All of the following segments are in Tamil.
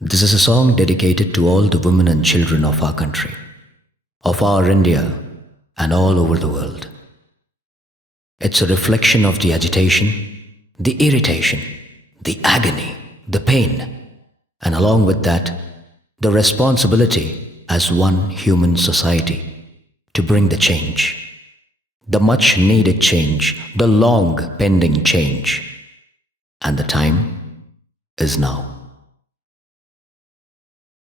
This is a song dedicated to all the women and children of our country, of our India, and all over the world. It's a reflection of the agitation, the irritation, the agony, the pain, and along with that, the responsibility as one human society to bring the change, the much needed change, the long pending change, and the time is now.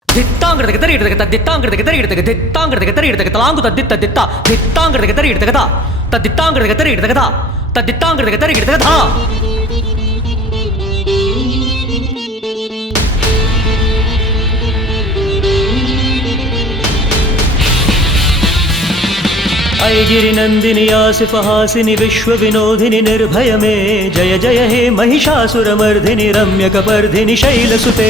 ದಿತ್ತಾಂಗಡದಕ್ಕೆ ತರಿ ಇಡ್ತಕ್ಕ ದಿತ್ತಾಂಗಡದಕ್ಕೆ ತರಿ ಇಡ್ತಕ್ಕ ದಿತ್ತಾಂಗಡದಕ್ಕೆ ತರಿ ಇಡ್ತಕ್ಕ ತಲಾಂಗು ತದ್ದಿತ್ತ ದಿತ್ತ ದಿತ್ತಾಂಗಡದಕ್ಕೆ ತರಿ ಇಡ್ತಕ್ಕ ತದ್ದಿತ್ತಾಂಗಡದಕ್ಕೆ ತರಿ ಇಡ್ತಕ್ಕ ತದ್ದಿತ್ತಾಂಗಡದಕ್ಕೆ ತರಿ ಇಡ್ತಕ್ಕ ऐगिरि नंदिनि आसिफ हासिनि विश्व विनोदिनि निर्भय में जय जय हे महिषासुरमर्दिनि रम्यकपर्दिनि शैलसुते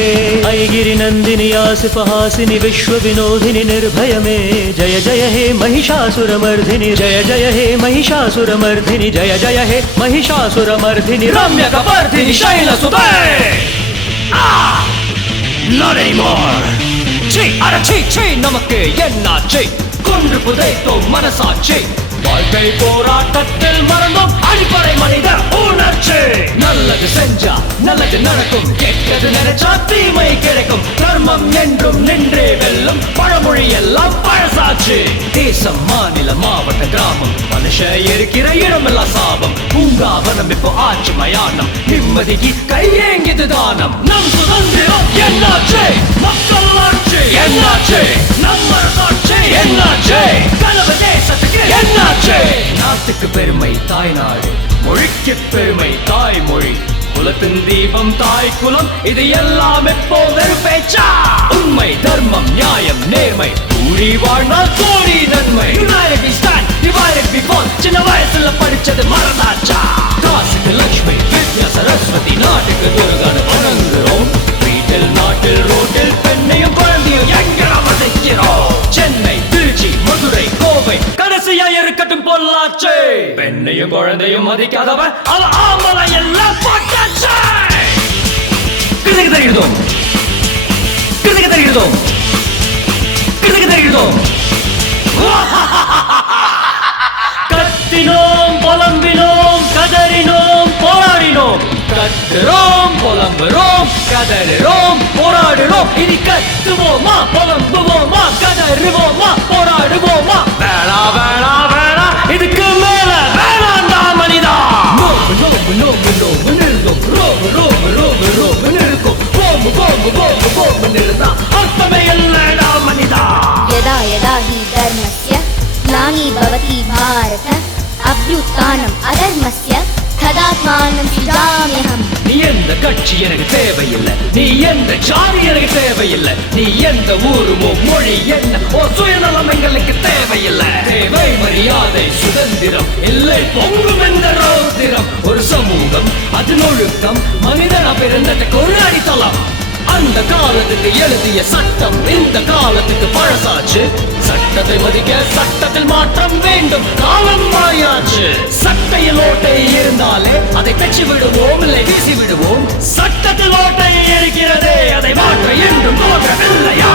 ऐगिरि नंदिनि आसिफ हासिनि विश्व विनोदिनि निर्भय में जय जय हे महिषासुरमर्दिनि जय जय हे महिषासुरमर्दिनि जय जय हे महिषासुरमर्दिनि रम्यकपर्दिनि शैलसुते Not anymore ची अरे ची நமக்கு என்னாச்சு கொன்று புதைத்தோம் மனசாட்சி வாழ்க்கை போராட்டத்தில் மறந்தோம் அடிப்படை மனித உணர்ச்சி நல்லது செஞ்சா நல்லது நடக்கும் கெட்டது நினைச்சா தீமை கிடைக்கும் தர்மம் என்றும் நின்றே வெல்லும் பழமொழி எல்லாம் பழசாச்சு தேசம் மாநில மாவட்ட கிராமம் மனுஷ இருக்கிற இடமெல்லாம் சாபம் பூங்காவனம் இப்போ ஆட்சி மயானம் நிம்மதிக்கு கையேங்கிது தானம் நம் சுதந்திரம் என்னாச்சு மக்கள் ஆட்சி என்னாச்சு நம்ம ஆட்சி என்னாச்சு கனவு தேசத்துக்கு என்னாச்சு நாட்டுக்கு பெருமை தாய்நாடு மொழிக்கு பெருமை தாய்மொழி குலத்தின் தீபம் தாய் குலம் இது எல்லாம் எப்போ வெறுப்பேச்சா உண்மை தர்மம் நியாயம் நேர்மை கூடி வாழ்ந்தால் கோடி நன்மை United we stand, divided we fall சின்ன வயசுல படிச்சது மறந்தாச்சா காசுக்கு லட்சுமி வித்யா சரஸ்வதி நாட்டுக்கு துர்கான்னு வணங்குறோம் வீட்டில் நாட்டில் ரோட்டில் பெண்ணையும் குழந்தையும் எங்க வதைக்கிறோம் சென்னை திருச்சி மதுரை கோவை கடைசியா இருக்கட்டும் பொள்ளாச்சி பெண்ணையும் குழந்தையும் மதிக்காதவன் அவ ஆமலை எல்லாம் போட்டாச்சு கிழக்கு தெரியுதோம் கிழக்கு தெரியுதோம் கிழக்கு தெரியுதோம் கத்தினோம் புலம்பினோம் கதறினோம் போராடினோம் கத்துறோம் புலம்புறோம் கதறுறோம் போராடுறோம் இனி கத்துவோமா புலம்புவோமா கதறுவோமா போராடுவோமா வேணா வேணா வேணா இதுக்கு மேல வேணாண்டா மனிதா நோம்பு நோம்பு நோம்பு நோம்பு நிறுத்தும் ரோபு ரோபு ரோபு ரோபு நிறுக்கும் போம்பு போம்பு போம்பு போம்பு நிறுத்தா அர்த்தமே இல்லடா மனிதா यदा यदा हि धर्मस्य ग्लानि भवति भारत अभ्युत्थानम् अधर्मस्य तदात्मानं सृजाम्यहम् நீ எந்த கட்சி எனக்கு தேவையில்லை நீ எந்த ஜாதி எனக்கு தேவையில்லை நீ எந்த ஊருமோ மொழி என்ன ஓ சுயநலம் எங்களுக்கு தேவையில்லை தேவை மரியாதை சுதந்திரம் இல்லை பொங்கும் எந்த ரோதிரம் ஒரு சமூகம் அது ஒழுக்கம் மனிதனா பிறந்ததுக்கு ஒரு அடித்தளம் அந்த காலத்துக்கு எழுதிய சட்டம் இந்த காலத்துக்கு பழசாச்சு சட்டத்தை மதிக்க சட்டத்தில் மாற்றம் வேண்டும் காலம் மாயாச்சு சட்டையில் ஓட்டை இருந்தாலே அதை தச்சு விடுவோம் இல்லை வீசி விடுவோம் சட்டத்தில் ஓட்டை இருக்கிறதே அதை மாற்ற என்றும் தோன்றவில்லையா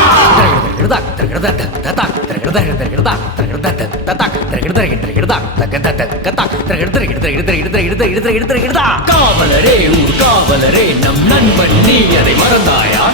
காவலரே ஊர் காவலரே நம் நண்பன் நீ அதை மறந்தாயா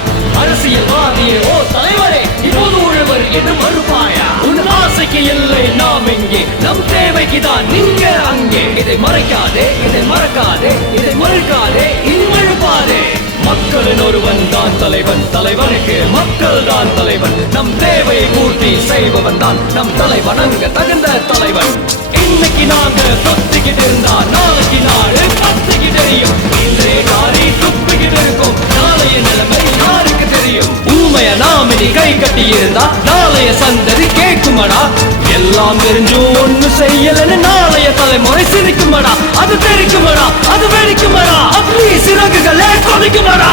அரசியல்வாதியே ஓ தலைவரே இப்போது உழவர் என்று மறுப்பாயா உன் ஆசைக்கு இல்லை நாம் எங்கே நம் தேவைக்கு தான் நீங்க அங்கே இதை மறைக்காதே இதை மறக்காதே இதை மறுக்காதே இனி மழுப்பாதே மக்களின் ஒருவன் தான் தலைவன் தலைவனுக்கு மக்கள் தான் தலைவன் நம் தேவையை பூர்த்தி செய்பவன் தான் நம் தலைவன் அங்க தகுந்த தலைவன் இன்னைக்கு நாங்க தொத்திக்கிட்டு இருந்தா நாளைக்கு நாடு பத்திக்கு தெரியும் இன்றைய காரி துப்பிக்கிட்டு இருக்கும் நாளைய நிலைமை யாருக்கு தெரியும் உண்மைய நாம் இனி கை கட்டி இருந்தா நாளைய சந்ததி கேட்குமடா எல்லாம் தெரிஞ்சும் ஒண்ணு செய்யலன்னு நாளைய தலைமுறை சிரிக்குமடா அது தெரிக்குமடா அது வெடிக்குமடா அப்படி சிறகுகளே கொதிக்குமடா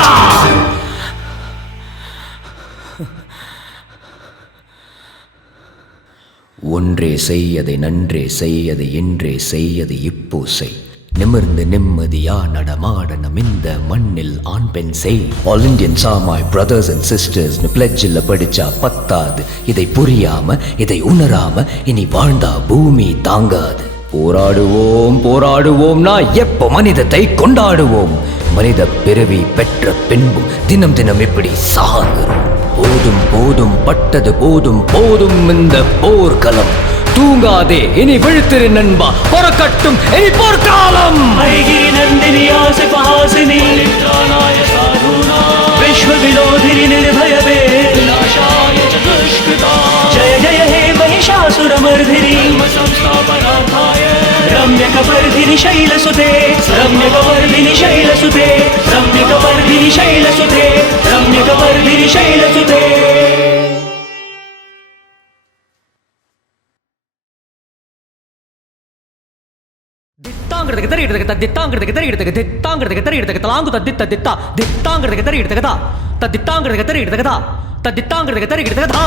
ஒன்றே செய்யதை நன்றே செய்யதை இன்றே செய்யது இப்போ செய் நிமிர்ந்து நிம்மதியா நடமாடணும் இந்த மண்ணில் ஆண் பெண் செய். All Indians are my brothers and sisters னு pledgeல படிச்சா பத்தாது. இதை புரியாம இதை உணராம இனி வாழ்ந்தா பூமி தாங்காது. போராடுவோம் போராடுவோம்னா எப்போ மனிதத்தை கொண்டாடுவோம். மனித பிறவி பெற்ற பின்பும் தினம் தினம் இப்படி சாகுறோம். போதும் போதும் பட்டது போதும் போதும் இந்த போர்க்களம். தூங்காதே இனி விழுத்திரு நண்பா, பொறக்கட்டும் இனி போர்க்காலம். ஐகிரி நந்தினி ஆசிபஹாசினி நித்ராணாய சாதுனா விஸ்வ வினோதினி நிர்भयवे विनाशाय च दुष्कृता जय जय हे महिषासुरमर्दिनि संस्थापनार्थाय रम्यकवर्धिनि शैलसुते रम्यकवर्धिनि शैलसुते रम्यकवर्धिनि शैलसुते रम्यकवर्धिनि शैलसुते. தித்தாங்கிறதுக்கு தெரி எடுத்துக்க தித்தாங்கிறதுக்கு தெரி எடுத்துக்க தித்தாங்கிறதுக்கு தெரி எடுத்துக்க தலாங்கு தத்தித்த தித்தா தித்தாங்கிறதுக்கு தெரி எடுத்துக்கதா தித்தாங்கிறதுக்கு தெரி எடுத்துக்கதா தித்தாங்கிறதுக்கு தெரி எடுத்துக்கதா.